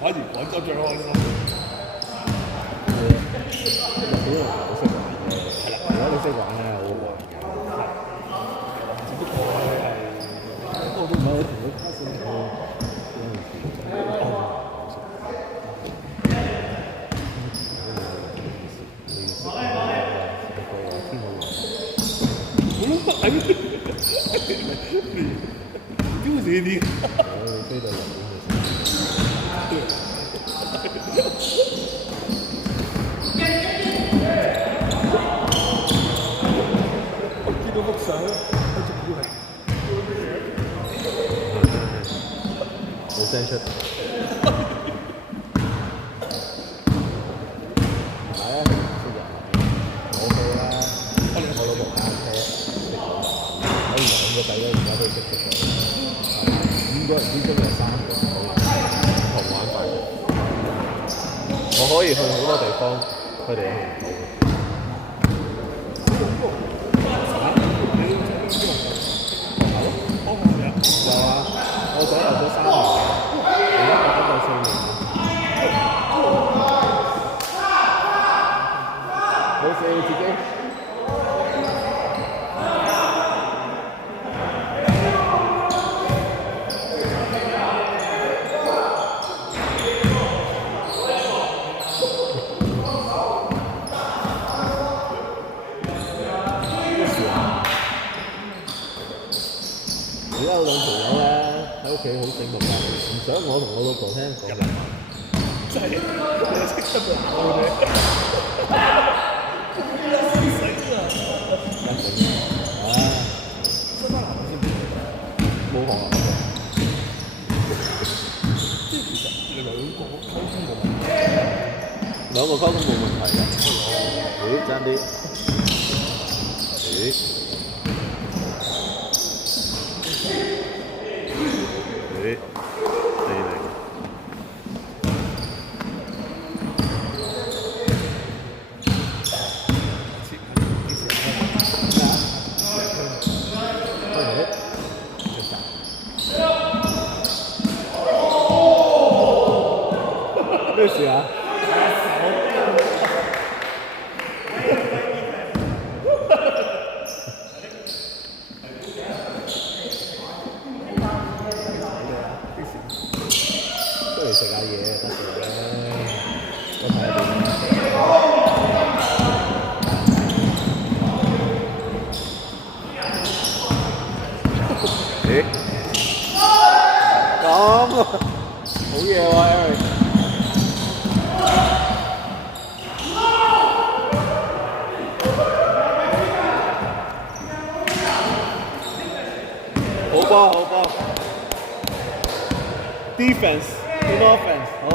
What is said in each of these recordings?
反而廣州最開心。日本人好識玩嘅，係啦，如果你識玩咧，好好玩嘅。只不過係我都唔係同佢卡線嗰丟死你！我飛到日本嘅時我見到幅相，佢仲要係冇聲出。係啊，識人。我去啦，我老婆揸車識到，可以兩個仔咧，而家都識咗。5個人之中有3個同玩法嘅。我可以去好多地方，佢哋去唔到。有啊，我左右咗3年，而家我嗰4年。好笑自己。而家有2條友咧喺屋企好醒目㗎，唔想我同我老婆聽講嘅。真係你識得佢鬧佢哋。死啊！啊！西班牙嗰邊冇學啊！即係其實你兩個溝通冇問題，兩個溝通冇問題㗎。咦，爭啲。咦？咦？4-0。咩事啊？出嚟食下嘢得嘅，我睇下點。咦？咁啊，好嘢喎 Eric。好波，好波。Defense 跟 offense， 好。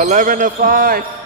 11-5.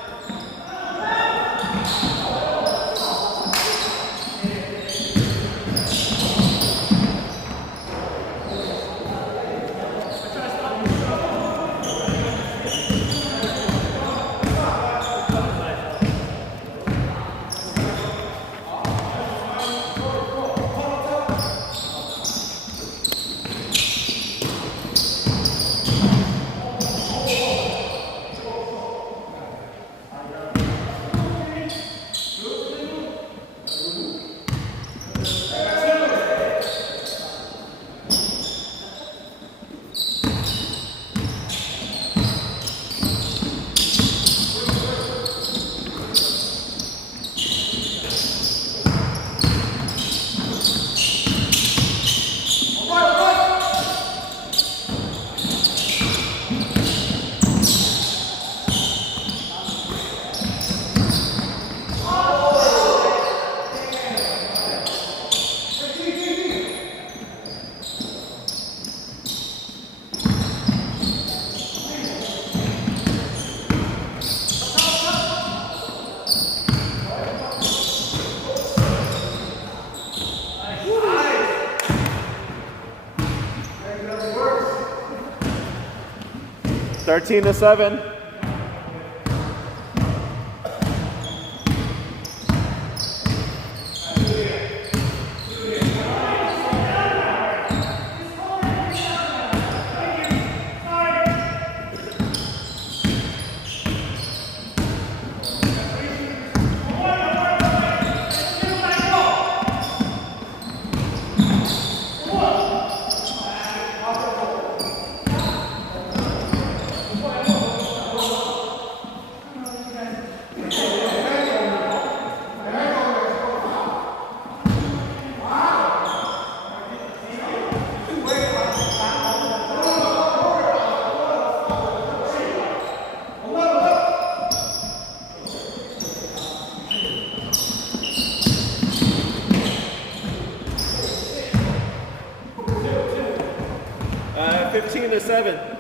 Thirteen to 7. Uh, 15 to 7.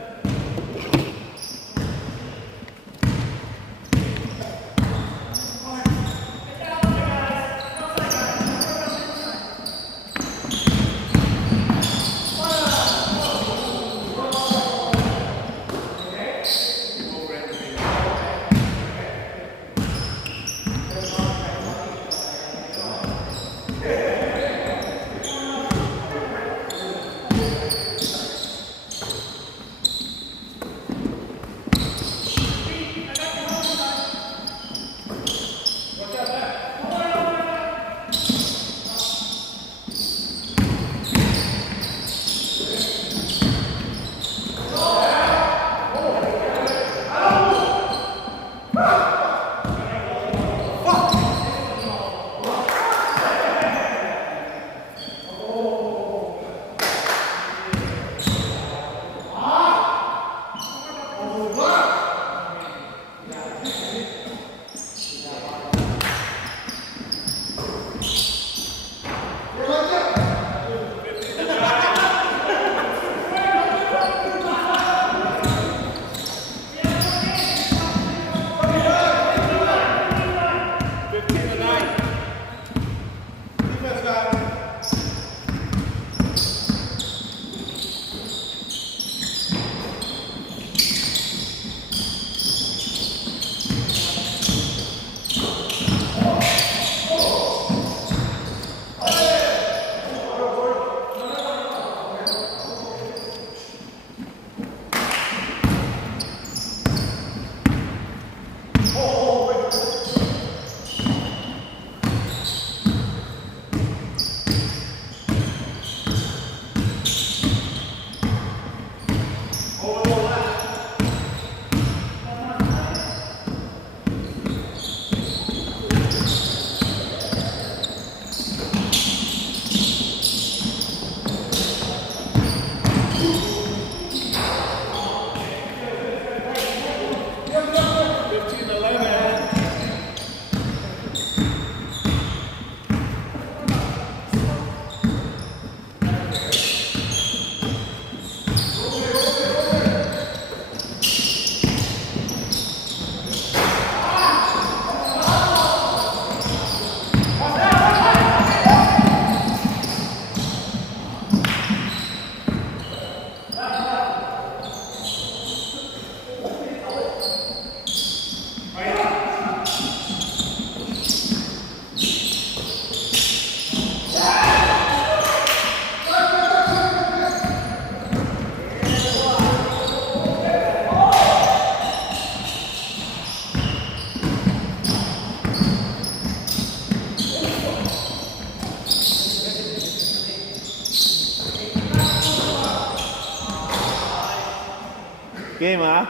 Game 啊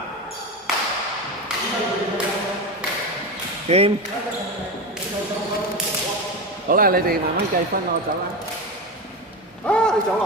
？Game。好啦，你哋慢慢計分啦，我走啦。啊！你走啦。